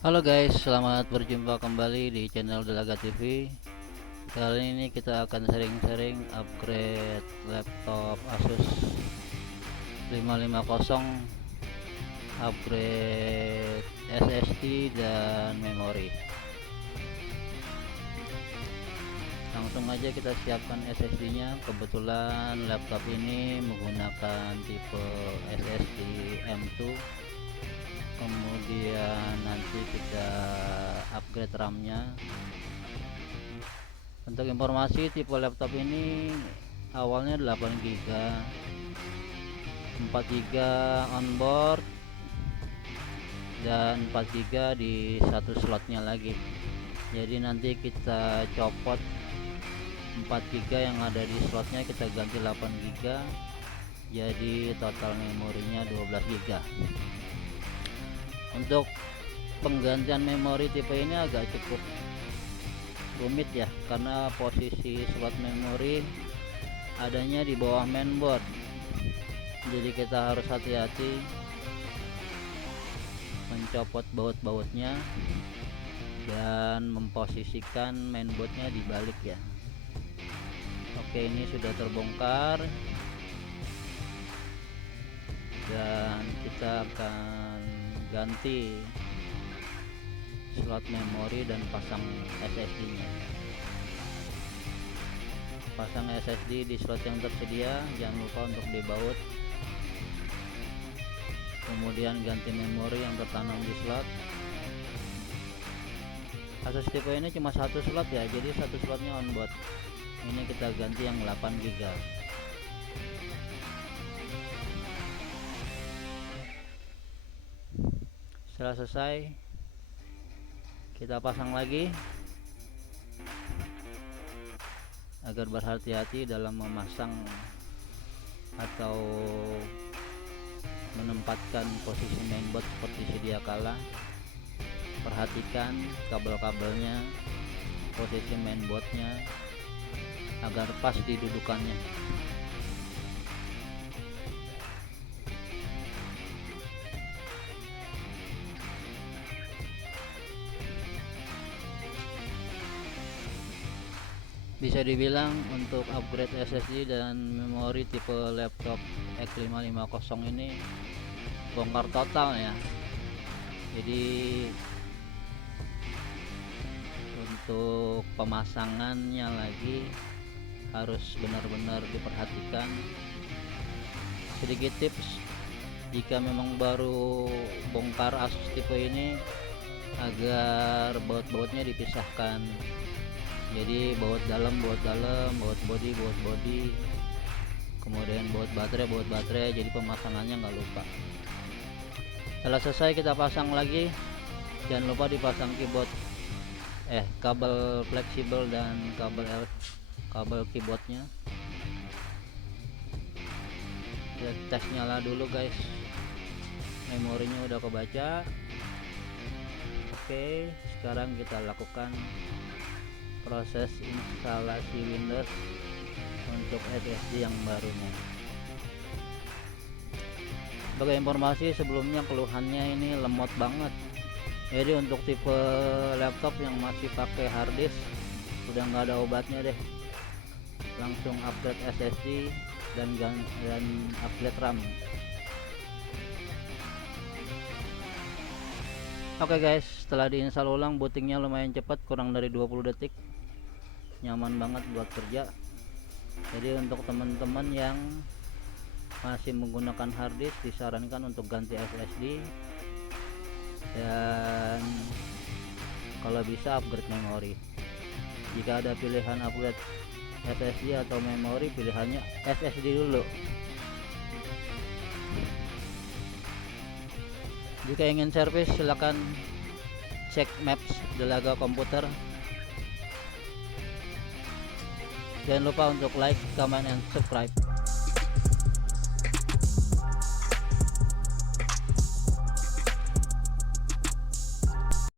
Halo guys, selamat berjumpa kembali di channel Delaga TV. Kali ini kita akan sering-sering upgrade laptop Asus 550, upgrade SSD dan memori. Langsung aja kita siapkan SSD nya. Kebetulan laptop ini menggunakan tipe SSD M2, kemudian nanti kita upgrade RAM nya. Untuk informasi, tipe laptop ini awalnya 8GB, 4GB onboard dan 4GB di satu slotnya lagi. Jadi nanti kita copot 4GB yang ada di slotnya, kita ganti 8GB, jadi total memorinya 12GB. Untuk penggantian memori tipe ini agak cukup rumit ya, karena posisi slot memori adanya di bawah mainboard. Jadi kita harus hati-hati mencopot baut-bautnya dan memposisikan mainboardnya di balik ya. Oke, ini sudah terbongkar dan kita akan ganti slot memori dan pasang SSD nya. Pasang SSD di slot yang tersedia, jangan lupa untuk dibaut. Kemudian ganti memori yang tertanam di slot. Asus tipe ini cuma satu slot ya, jadi satu slotnya onboard. Ini kita ganti yang 8GB. Setelah selesai, kita pasang lagi agar berhati-hati dalam memasang atau menempatkan posisi mainboard seperti sedia kala. Perhatikan kabel-kabelnya, posisi mainboardnya agar pas di dudukannya. Bisa dibilang untuk upgrade SSD dan memori tipe laptop X550 ini bongkar total ya. Jadi untuk pemasangannya lagi harus benar-benar diperhatikan. Sedikit tips, jika memang baru bongkar Asus tipe ini, agar baut-bautnya dipisahkan. Jadi baut dalam, baut body, kemudian baut baterai, jadi pemasangannya nggak lupa. Setelah selesai, kita pasang lagi. Jangan lupa dipasang keyboard, kabel fleksibel dan kabel keyboardnya. Kita tes nyala dulu guys. Memorinya udah kebaca. Oke, sekarang kita lakukan proses instalasi Windows untuk SSD yang barunya. Sebagai informasi, sebelumnya keluhannya ini lemot banget. Jadi untuk tipe laptop yang masih pakai harddisk udah nggak ada obatnya deh. Langsung upgrade SSD dan upgrade RAM. Oke guys, setelah diinstal ulang, bootingnya lumayan cepat, kurang dari 20 detik. Nyaman banget buat kerja. Jadi untuk teman-teman yang masih menggunakan harddisk, disarankan untuk ganti SSD dan kalau bisa upgrade memori. Jika ada pilihan upgrade SSD atau memori, pilihannya SSD dulu. Jika ingin servis, silakan cek Maps Delaga Komputer. Jangan lupa untuk like, comment, and subscribe.